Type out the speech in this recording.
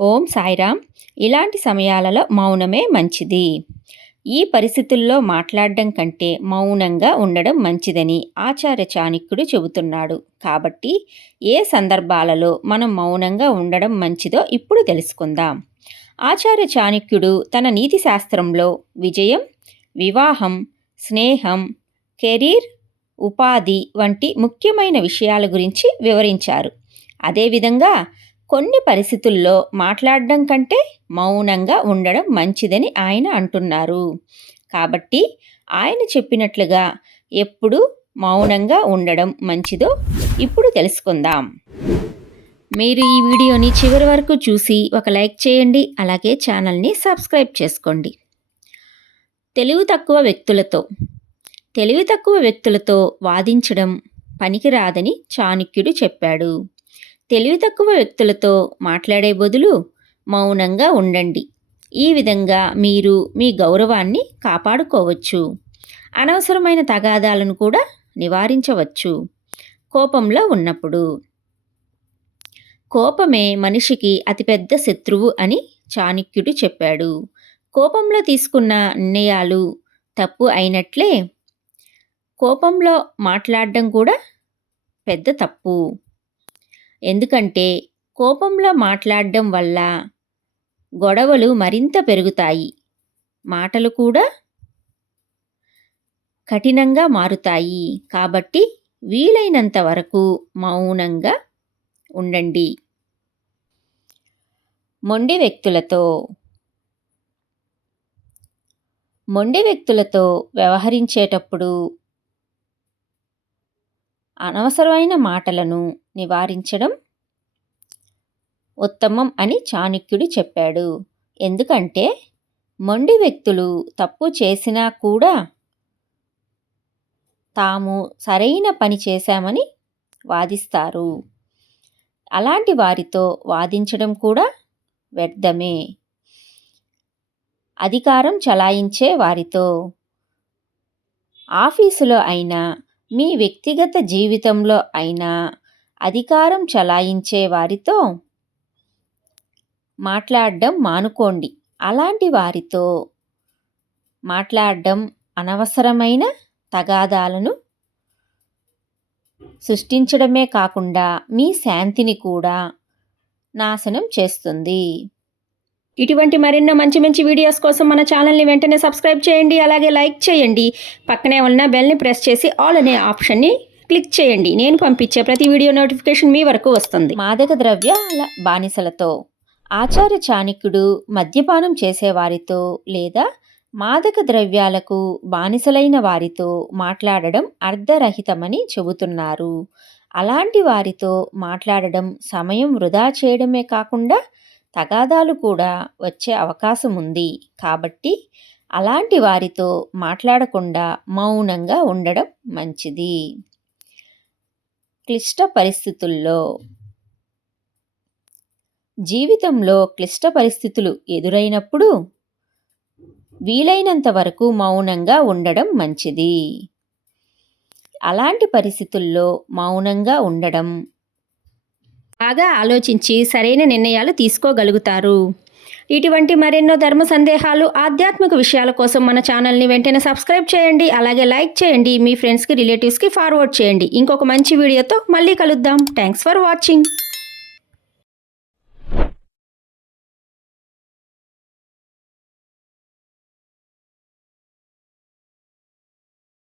ఓం సాయిరామ్. ఇలాంటి సమయాలలో మౌనమే మంచిది. ఈ పరిస్థితుల్లో మాట్లాడడం కంటే మౌనంగా ఉండడం మంచిదని ఆచార్య చాణిక్యుడు చెబుతున్నాడు. కాబట్టి ఏ సందర్భాలలో మనం మౌనంగా ఉండడం మంచిదో ఇప్పుడు తెలుసుకుందాం. ఆచార్య చాణిక్యుడు తన నీతి శాస్త్రంలో విజయం వివాహం స్నేహం కెరీర్ ఉపాధి వంటి ముఖ్యమైన విషయాల గురించి వివరించారు. అదేవిధంగా కొన్ని పరిస్థితుల్లో మాట్లాడడం కంటే మౌనంగా ఉండడం మంచిదని ఆయన అంటున్నారు. కాబట్టి ఆయన చెప్పినట్లుగా ఎప్పుడు మౌనంగా ఉండడం మంచిదో ఇప్పుడు తెలుసుకుందాం. మీరు ఈ వీడియోని చివరి వరకు చూసి ఒక లైక్ చేయండి అలాగే ఛానల్ని సబ్స్క్రైబ్ చేసుకోండి. తెలివి తక్కువ వ్యక్తులతో తెలివి తక్కువ వ్యక్తులతో వాదించడం పనికిరాదని చాణుక్యుడు చెప్పాడు. తెలివి తక్కువ వ్యక్తులతో మాట్లాడే బదులు మౌనంగా ఉండండి. ఈ విధంగా మీరు మీ గౌరవాన్ని కాపాడుకోవచ్చు. అనవసరమైన తగాదాలను కూడా నివారించవచ్చు. కోపంలో ఉన్నప్పుడు. కోపమే మనిషికి అతిపెద్ద శత్రువు అని చాణక్యుడు చెప్పాడు. కోపంలో తీసుకున్న నిర్ణయాలు తప్పు అయినట్లే. కోపంలో మాట్లాడడం కూడా పెద్ద తప్పు. ఎందుకంటే కోపంలో మాట్లాడడం వల్ల గొడవలు మరింత పెరుగుతాయి. మాటలు కూడా కఠినంగా మారుతాయి. కాబట్టి వీలైనంత వరకు మౌనంగా ఉండండి. మొండి వ్యక్తులతో మొండి వ్యక్తులతో వ్యవహరించేటప్పుడు అనవసరమైన మాటలను నివారించడం ఉత్తమం అని చాణక్యుడు చెప్పాడు. ఎందుకంటే మొండి వ్యక్తులు తప్పు చేసినా కూడా తాము సరైన పని చేశామని వాదిస్తారు. అలాంటి వారితో వాదించడం కూడా వ్యర్థమే. అధికారం చలాయించే వారితో ఆఫీసులో అయినా మీ వ్యక్తిగత జీవితంలో అయినా అధికారం చలాయించే వారితో మాట్లాడడం మానుకోండి. అలాంటి వారితో మాట్లాడడం అనవసరమైన తగాదాలను సృష్టించడమే కాకుండా మీ శాంతిని కూడా నాశనం చేస్తుంది. ఇటువంటి మరెన్నో మంచి మంచి వీడియోస్ కోసం మన ఛానల్ని వెంటనే సబ్స్క్రైబ్ చేయండి అలాగే లైక్ చేయండి. పక్కనే ఉన్న బెల్ని ప్రెస్ చేసి ఆల్ అనే ఆప్షన్ని క్లిక్ చేయండి. నేను పంపించే ప్రతి వీడియో నోటిఫికేషన్ మీ వరకు వస్తుంది. మాదక ద్రవ్యాల బానిసలతో ఆచార్య చాణిక్యుడు మద్యపానం చేసేవారితో లేదా మాదక ద్రవ్యాలకు బానిసలైన వారితో మాట్లాడడం అర్ధరహితమని చెబుతున్నారు. అలాంటి వారితో మాట్లాడడం సమయం వృధా చేయడమే కాకుండా తగాదాలు కూడా వచ్చే అవకాశం ఉంది కాబట్టి అలాంటి వారితో మాట్లాడకుండా మౌనంగా ఉండడం మంచిది. క్లిష్ట పరిస్థితుల్లో జీవితంలో క్లిష్ట పరిస్థితులు ఎదురైనప్పుడు వీలైనంత వరకు మౌనంగా ఉండడం మంచిది. అలాంటి పరిస్థితుల్లో మౌనంగా ఉండడం బాగా ఆలోచించి సరైన నిర్ణయాలు తీసుకోగలుగుతారు. ఇటువంటి మరెన్నో ధర్మ సందేహాలు ఆధ్యాత్మిక విషయాల కోసం మన ఛానల్ని వెంటనే సబ్స్క్రైబ్ చేయండి అలాగే లైక్ చేయండి మీ ఫ్రెండ్స్కి రిలేటివ్స్కి ఫార్వర్డ్ చేయండి. ఇంకొక మంచి వీడియోతో మళ్ళీ కలుద్దాం. Thanks for watching.